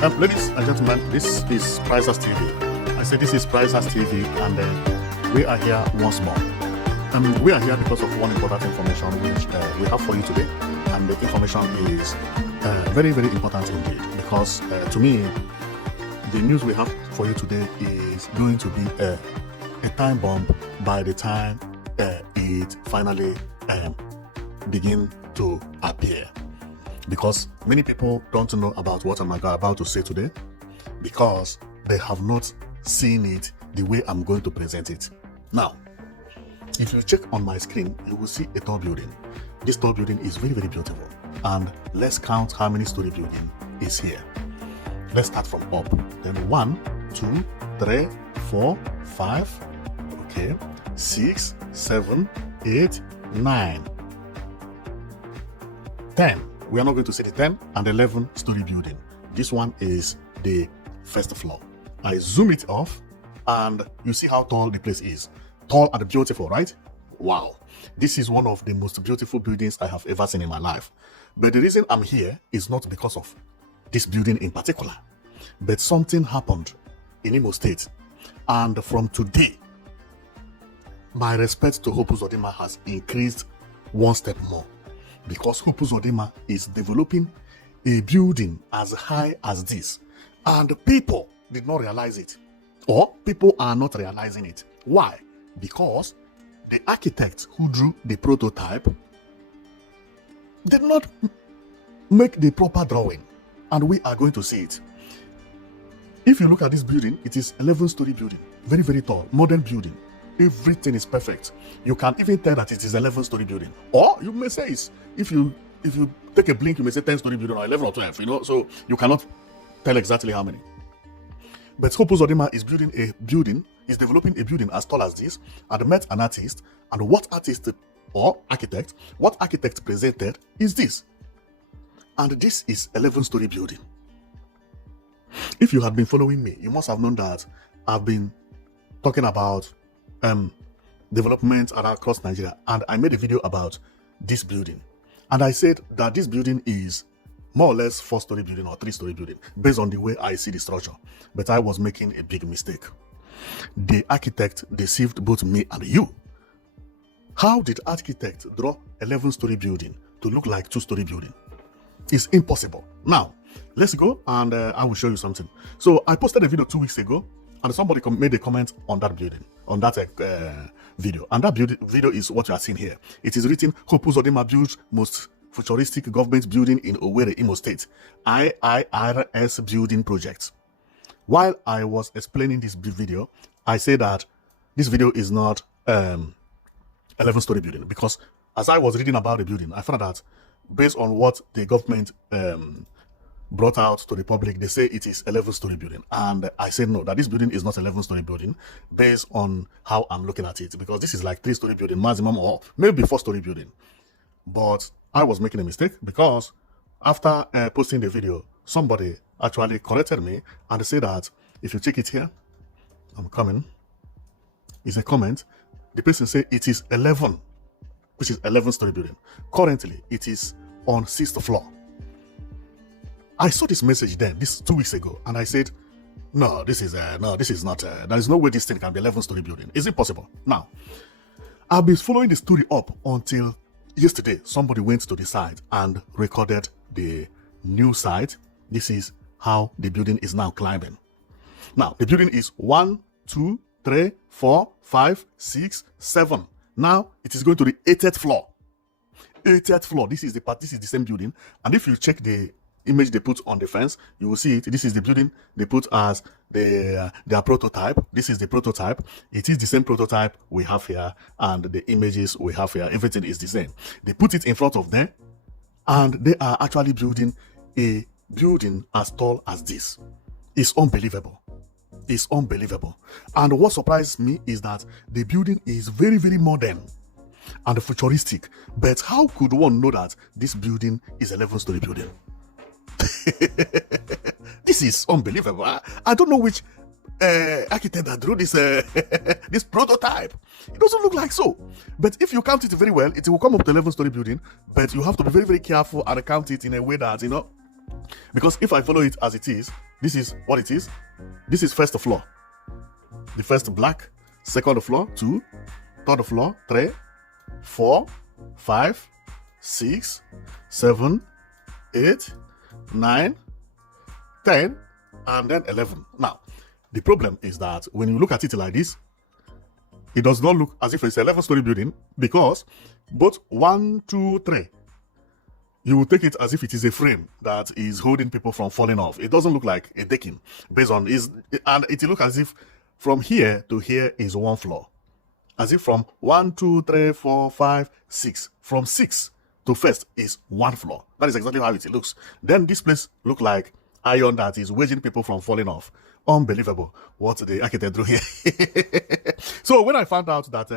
Ladies and gentlemen, this is Priceless TV. I say this is Priceless TV, and we are here once more. We are here because of one important information which we have for you today, and the information is very, very important indeed. Because to me, the news we have for you today is going to be a time bomb by the time it finally begin to appear. Because many people don't know about what I'm about to say today, because they have not seen it the way I'm going to present it. Now, if you check on my screen, you will see a tall building. This tall building is very, very beautiful. And let's count how many story building is here. Let's start from up. Then 1, 2, 3, 4, 5, okay, 6, 7, 8, 9, 10. We are not going to say the 10 and 11 story building. This one is the first floor. I zoom it off and you see how tall the place is. Tall and beautiful, right? Wow. This is one of the most beautiful buildings I have ever seen in my life. But the reason I'm here is not because of this building in particular, but something happened in Imo State. And from today, my respect to Uzodimma has increased one step more. Because Uzodimma is developing a building as high as this, and people did not realize it, or people are not realizing it. Why? Because the architect who drew the prototype did not make the proper drawing, and we are going to see it. If you look at this building, it is 11-story building, very, very tall, modern building. Everything is perfect. You can even tell that it is 11-story building. Or you may say it's, if you take a blink, you may say 10-story building or 11 or 12, so you cannot tell exactly how many. But Uzodimma is developing a building as tall as this, and met an artist, and what artist presented is this. And this is 11-story building. If you had been following me, you must have known that I've been talking about development across Nigeria, and I made a video about this building, and I said that this building is more or less 4-story building or 3-story building based on the way I see the structure. But I was making a big mistake. The architect deceived both me and you. How did architect draw 11-story building to look like 2-story building? It's impossible. Now let's go and I will show you something. So I posted a video 2 weeks ago, and somebody made a comment on that building, on that video. And that video is what you are seeing here. It is written, Uzodimma builds most futuristic government building in Owerri, Imo State, IIRS building project. While I was explaining this video, I said that this video is not 11-story building, because as I was reading about the building, I found that based on what the government brought out to the public, they say it is 11-story building, and I said no, that this building is not 11-story building based on how I'm looking at it, because this is like 3-story building maximum, or maybe 4-story building. But I was making a mistake, because after posting the video, somebody actually corrected me and said that if you check it here, I'm coming, it's a comment. The person said it is 11, which is 11-story building. Currently it is on 6th floor. I saw this message then, this 2 weeks ago, and I said, no, this is not, there is no way this thing can be 11-story building. Is it possible? Now, I've been following the story up until yesterday. Somebody went to the site and recorded the new site. This is how the building is now climbing. Now, the building is 1, 2, 3, 4, 5, 6, 7. Now, it is going to the 80th floor. 80th floor. This is the same building. And if you check the image they put on the fence, you will see it. This is the building they put as their prototype. This is the prototype. It is the same prototype we have here, and the images we have here, everything is the same. They put it in front of them, and they are actually building a building as tall as this. It's unbelievable. It's unbelievable. And what surprised me is that the building is very, very modern and futuristic. But how could one know that this building is 11-story building? This is unbelievable. I don't know which architect that drew this this prototype. It doesn't look like so. But if you count it very well, it will come up to 11-story building. But you have to be very, very careful and count it in a way that, because if I follow it as it is, This is what it is. This is first floor. The first black, second floor, 2, third floor, 3, 4, 5, 6, 7, 8, 9, 10, and then 11. Now, the problem is that when you look at it like this, it does not look as if it's an 11-story building, because both 1, 2, 3, you will take it as if it is a frame that is holding people from falling off. It doesn't look like a decking based on and it looks as if from here to here is one floor. As if from 1, 2, 3, 4, 5, 6, from 6 to first is one floor. That is exactly how it looks. Then this place look like iron that is wedging people from falling off. Unbelievable what the architect drew here. So when I found out that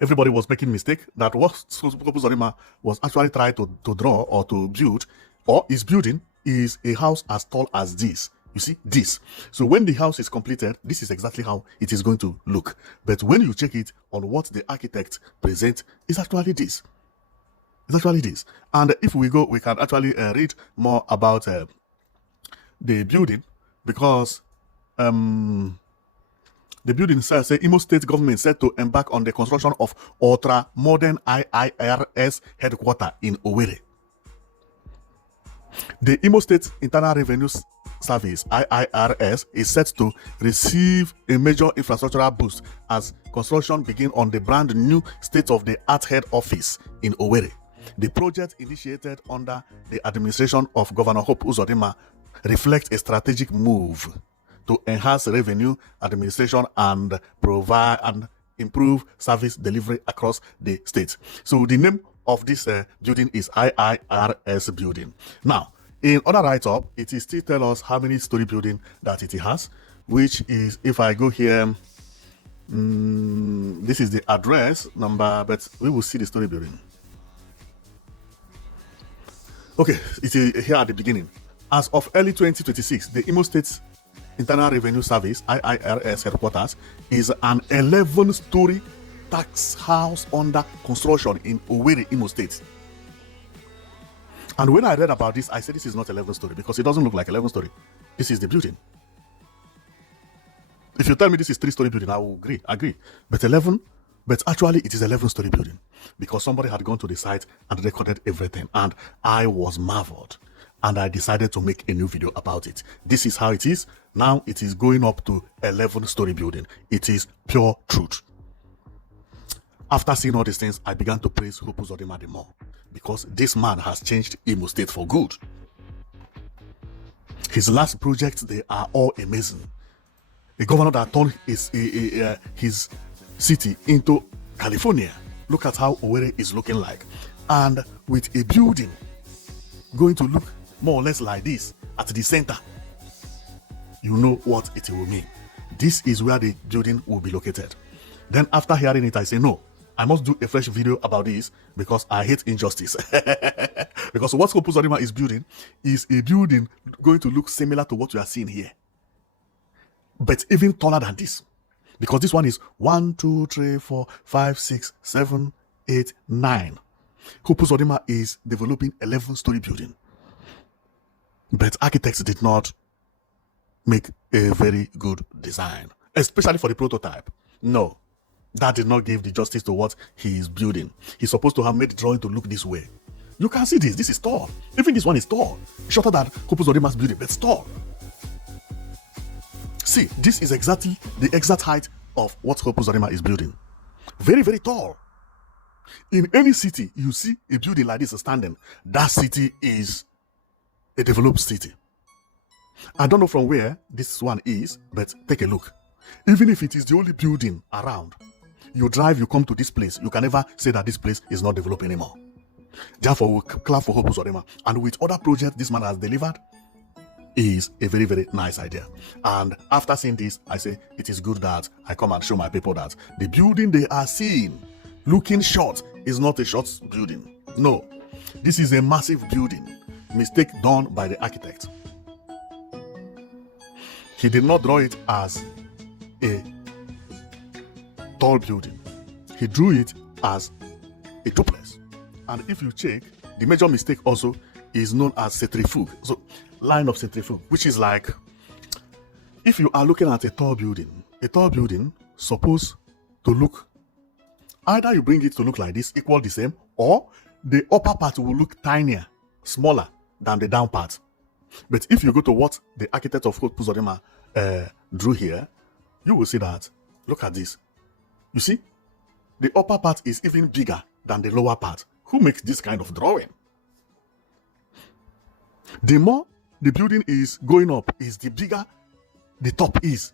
everybody was making mistake, that what Uzodimma was actually trying to draw or to build or is building is a house as tall as this. You see this. So when the house is completed, this is exactly how it is going to look. But when you check it on what the architect presents, it's actually this. It's actually this. And if we go, we can actually read more about the building, because the building says, say, Imo State government set to embark on the construction of ultra-modern IIRS headquarters in Owerri. The Imo State Internal Revenue Service, IIRS, is set to receive a major infrastructural boost as construction begins on the brand new state-of-the-art head office in Owerri. The project, initiated under the administration of Governor Hope Uzodimma, reflects a strategic move to enhance revenue administration and provide and improve service delivery across the state. So the name of this building is IIRS building. Now, in other write-up, it is still tell us how many story building that it has, which is, if I go here, this is the address number, but we will see the story building. Okay, it is here at the beginning. As of early 2026, the Imo State Internal Revenue Service, IIRS headquarters, is an 11-story tax house under construction in Owerri, Imo State. And when I read about this, I said this is not 11-story because it doesn't look like 11-story. This is the building. If you tell me this is 3-story building, I will agree. But actually it is 11-story building because somebody had gone to the site and recorded everything, and I was marveled. And I decided to make a new video about it. This is how it is. Now it is going up to 11-story building. It is pure truth. After seeing all these things, I began to praise Hope Uzodimma the more, because this man has changed Imo State for good. His last projects, they are all amazing. A governor that turned his city into California. Look at how Owerri is looking like. And with a building going to look more or less like this at the center, you know what it will mean. This is where the building will be located. Then after hearing it, I say, no, I must do a fresh video about this because I hate injustice. Because what Hope Uzodimma is building is a building going to look similar to what we are seeing here, but even taller than this. Because this one is 1, 2, 3, 4, 5, 6, 7, 8, 9. Hope Uzodimma is developing 11-story building. But architects did not make a very good design, especially for the prototype. No, that did not give the justice to what he is building. He's supposed to have made the drawing to look this way. You can see this. This is tall. Even this one is tall. Shorter than Hope Uzodimma's building, but it's tall. See, this is exactly the exact height of what Hope Uzodimma is building. Very, very tall. In any city, you see a building like this standing, that city is a developed city. I don't know from where this one is, but take a look. Even if it is the only building around, you drive, you come to this place, you can never say that this place is not developed anymore. Therefore, we clap for Hope Uzodimma. And with other projects this man has delivered, is a very, very nice idea. And after seeing this, I say it is good that I come and show my people that the building they are seeing looking short is not a short building. No, this is a massive building. Mistake done by the architect. He did not draw it as a tall building. He drew it as a duplex. And if you check, the major mistake also is known as centrifuge. So line of centrifuge, which is like, if you are looking at a tall building supposed to look, either you bring it to look like this, equal the same, or the upper part will look tinier, smaller than the down part. But if you go to what the architect of Uzodimma drew here, you will see that, look at this. You see, the upper part is even bigger than the lower part. Who makes this kind of drawing? The more the building is going up, is the bigger the top is.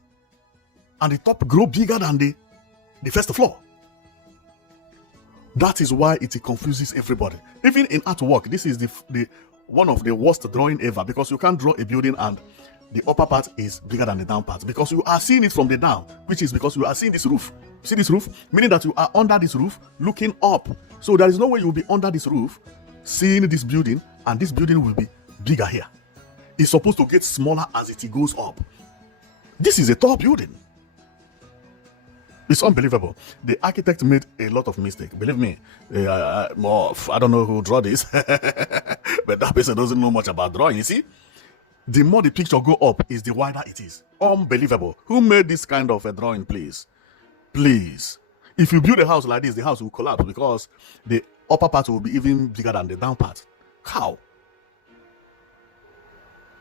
And the top grow bigger than the first floor. That is why it confuses everybody. Even in artwork, this is the one of the worst drawing ever, because you can't draw a building and the upper part is bigger than the down part, because you are seeing it from the down, which is because you are seeing this roof. You see this roof? Meaning that you are under this roof looking up. So there is no way you will be under this roof seeing this building, and this building will be bigger here. It's supposed to get smaller as it goes up. This is a tall building. It's unbelievable. The architect made a lot of mistakes. Believe me, I don't know who drew this, but that person doesn't know much about drawing. You see, the more the picture go up, is the wider it is. Unbelievable. Who made this kind of a drawing, please? Please. If you build a house like this, the house will collapse because the upper part will be even bigger than the down part. How?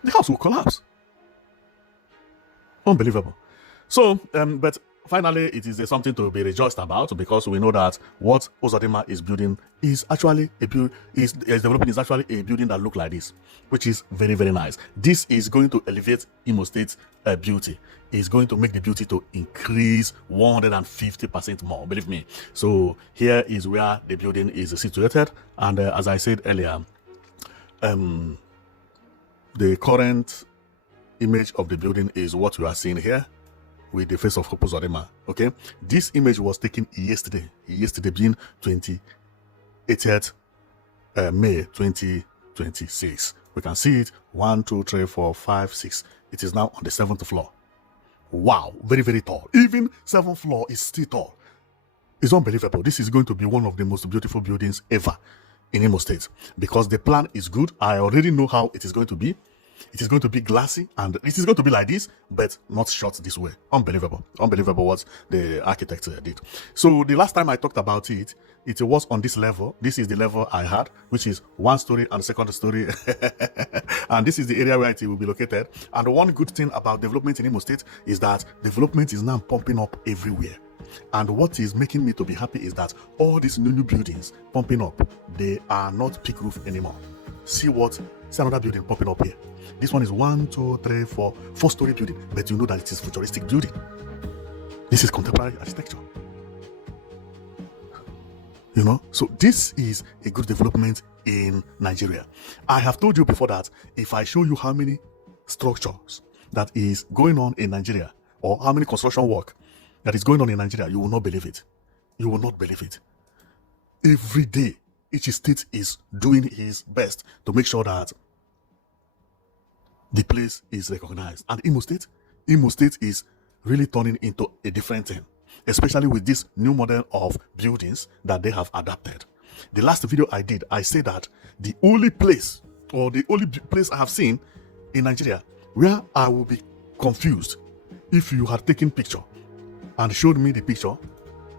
The house will collapse. Unbelievable. So, but finally, it is something to be rejoiced about, because we know that what Uzodimma is building is actually is developing is actually a building that looks like this, which is very, very nice. This is going to elevate Imo State's beauty. It's going to make the beauty to increase 150% more, believe me. So here is where the building is situated, and as I said earlier, the current image of the building is what you are seeing here, with the face of Uzodimma. Okay, this image was taken yesterday being 28th May 2026. We can see it 1 2 3 4 5 6. It is now on the 7th floor. Wow, very, very tall. Even 7th floor is still tall. It's unbelievable. This is going to be one of the most beautiful buildings ever in Imo State, because the plan is good. I already know how it is going to be. It is going to be glassy, and it is going to be like this, but not shot this way. Unbelievable. Unbelievable what the architect did. So the last time I talked about it, it was on this level. This is the level I had, which is 1 story and 2nd story. And this is the area where it will be located. And one good thing about development in Imo State is that development is now pumping up everywhere. And what is making me to be happy is that all these new buildings pumping up, they are not peak roof anymore. See another building popping up here. This one is 1 2 3 4 4-story building, but you know that it is futuristic building. This is contemporary architecture. You know, so this is a good development in Nigeria. I have told you before that if I show you how many structures that is going on in Nigeria, or how many construction work that is going on in Nigeria, you will not believe it. You will not believe it. Every day, each state is doing his best to make sure that the place is recognized. And Imo State is really turning into a different thing, especially with this new model of buildings that they have adapted. The last video I did, I said that the only place I have seen in Nigeria where I will be confused if you had taken picture and showed me the picture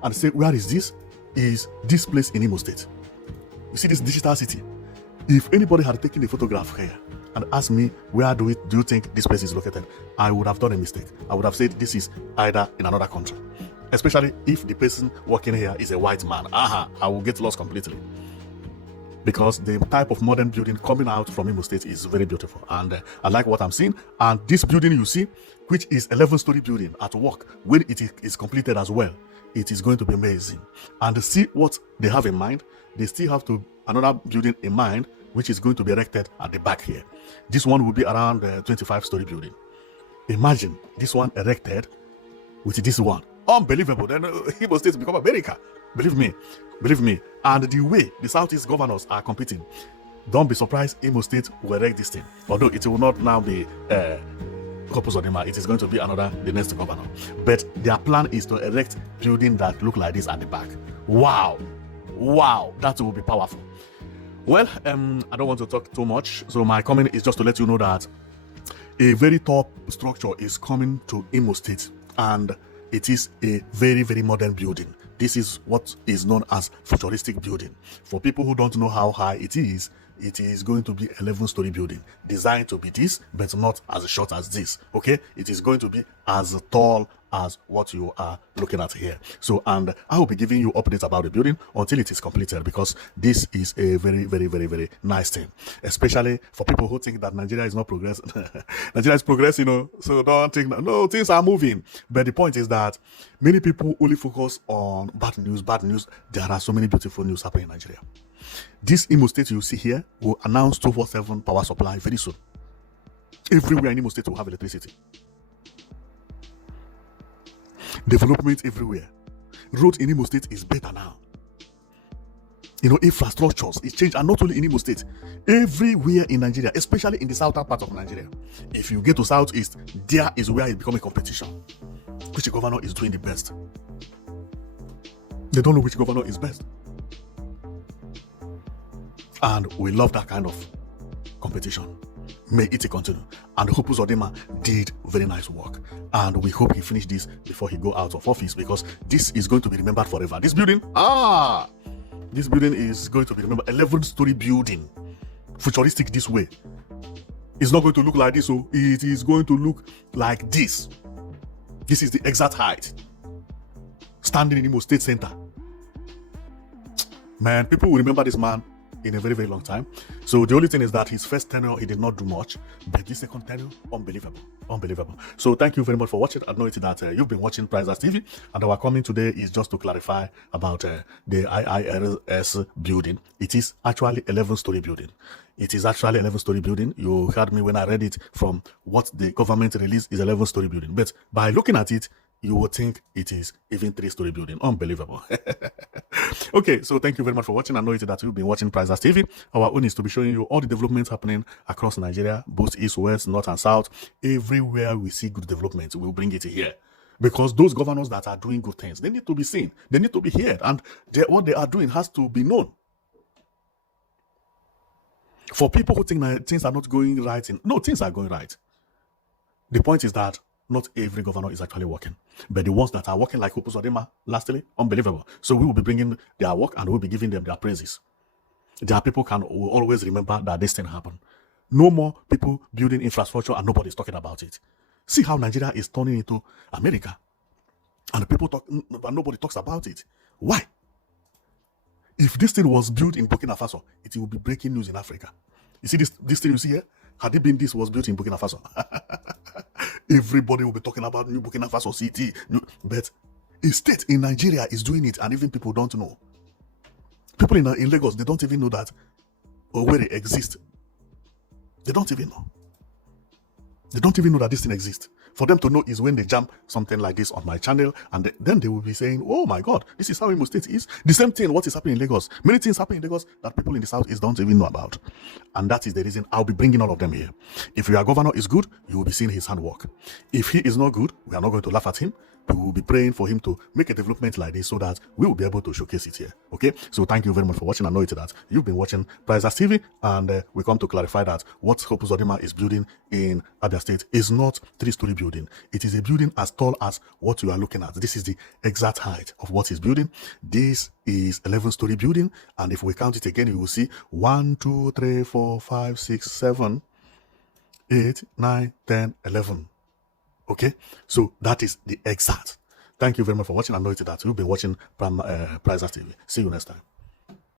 and said, where is this place in Imo State? You see this digital city? If anybody had taken a photograph here and asked me, where do you think this place is located, I would have done a mistake. I would have said this is either in another country, especially if the person working here is a white man. I will get lost completely, because the type of modern building coming out from Imo State is very beautiful, and I like what I'm seeing. And this building you see, which is 11-story building at work, when it is completed as well, it is going to be amazing. And see what they have in mind. They still have another building in mind, which is going to be erected at the back here. This one will be around 25-story building. Imagine this one erected with this one. Unbelievable. Then Imo State become America. Believe me. And the way the Southeast governors are competing, don't be surprised Imo State will erect this thing. Although it will not now be Uzodimma, it is going to be the next governor. But their plan is to erect building that look like this at the back. Wow, that will be powerful. Well, I don't want to talk too much, so my comment is just to let you know that a very top structure is coming to Imo State, and it is a very, very modern building. This is what is known as futuristic building. For people who don't know how high it is going to be 11-story building, designed to be this, but not as short as this. Okay, it is going to be as tall as what you are looking at here. So, and I will be giving you updates about the building until it is completed, because this is a very, very, very, very nice thing, especially for people who think that Nigeria is not progressing. Nigeria is progressing, you know, so don't think that, no, things are moving. But the point is that many people only focus on bad news, bad news. There are so many beautiful news happening in Nigeria. This Imo State you see here will announce 24/7 power supply very soon. Everywhere in Imo State will have electricity. Development everywhere. Road in Imo State is better now. You know, infrastructures is changed, and not only in Imo State, everywhere in Nigeria, especially in the southern part of Nigeria. If you get to southeast, there is where it becomes a competition. Which governor is doing the best? They don't know which governor is best. And we love that kind of competition. May it continue. And hope Uzodimma did very nice work. And we hope he finished this before he go out of office, because this is going to be remembered forever. This building, this building is going to be remembered. 11-story building. Futuristic this way. It's not going to look like this, so it is going to look like this. This is the exact height. Standing in Imo State Center. Man, people will remember this man in a very, very long time. So the only thing is that his first tenure, he did not do much, but this second tenure, unbelievable. So thank you very much for watching. I know that you've been watching Prizers TV, and our comment today is just to clarify about the IIRS building. It is actually 11-story building. It is actually 11-story building. You heard me when I read it from what the government released is 11-story building. But by looking at it, you would think it is even 3-story building. Unbelievable. Okay, so thank you very much for watching. I know that you've been watching Prizers TV. Our own is to be showing you all the developments happening across Nigeria, both east, west, north, and south. Everywhere we see good development, we'll bring it here. Because those governors that are doing good things, they need to be seen. They need to be heard. And what they are doing has to be known. For people who think that things are not going right, no, things are going right. The point is that not every governor is actually working, but the ones that are working, like Uzodimma, lastly, unbelievable. So we will be bringing their work and we'll be giving them their praises. Their people will always remember that this thing happened. No more people building infrastructure and nobody's talking about it. See how Nigeria is turning into America, and people talk, but nobody talks about it. Why? If this thing was built in Burkina Faso, it will be breaking news in Africa. You see this thing you see here? Had it been this was built in Burkina Faso, everybody will be talking about new Burkina Faso city. But a state in Nigeria is doing it, and even people don't know. People in Lagos, they don't even know that Owerri exists. They don't even know. They don't even know that this thing exists. For them to know is when they jump something like this on my channel, and then they will be saying, oh my God, this is how Imo State is. The same thing, what is happening in Lagos. Many things happen in Lagos that people in the South don't even know about. And that is the reason I'll be bringing all of them here. If your governor is good, you will be seeing his handwork. If he is not good, we are not going to laugh at him. We will be praying for him to make a development like this so that we will be able to showcase it here. Okay, so thank you very much for watching. I know that you've been watching Prizers TV, and we come to clarify that what Hope Uzodimma is building in Abia State is not 3-story building. It is a building as tall as what you are looking at. This is the exact height of what he's building. This is 11-story building, and if we count it again, you will see 1, 2, 3, 4, 5, 6, 7, 8, 9, 10, 11. Okay, so that is the exact. Thank you very much for watching. I know that you've been watching Prizers TV. See you next time.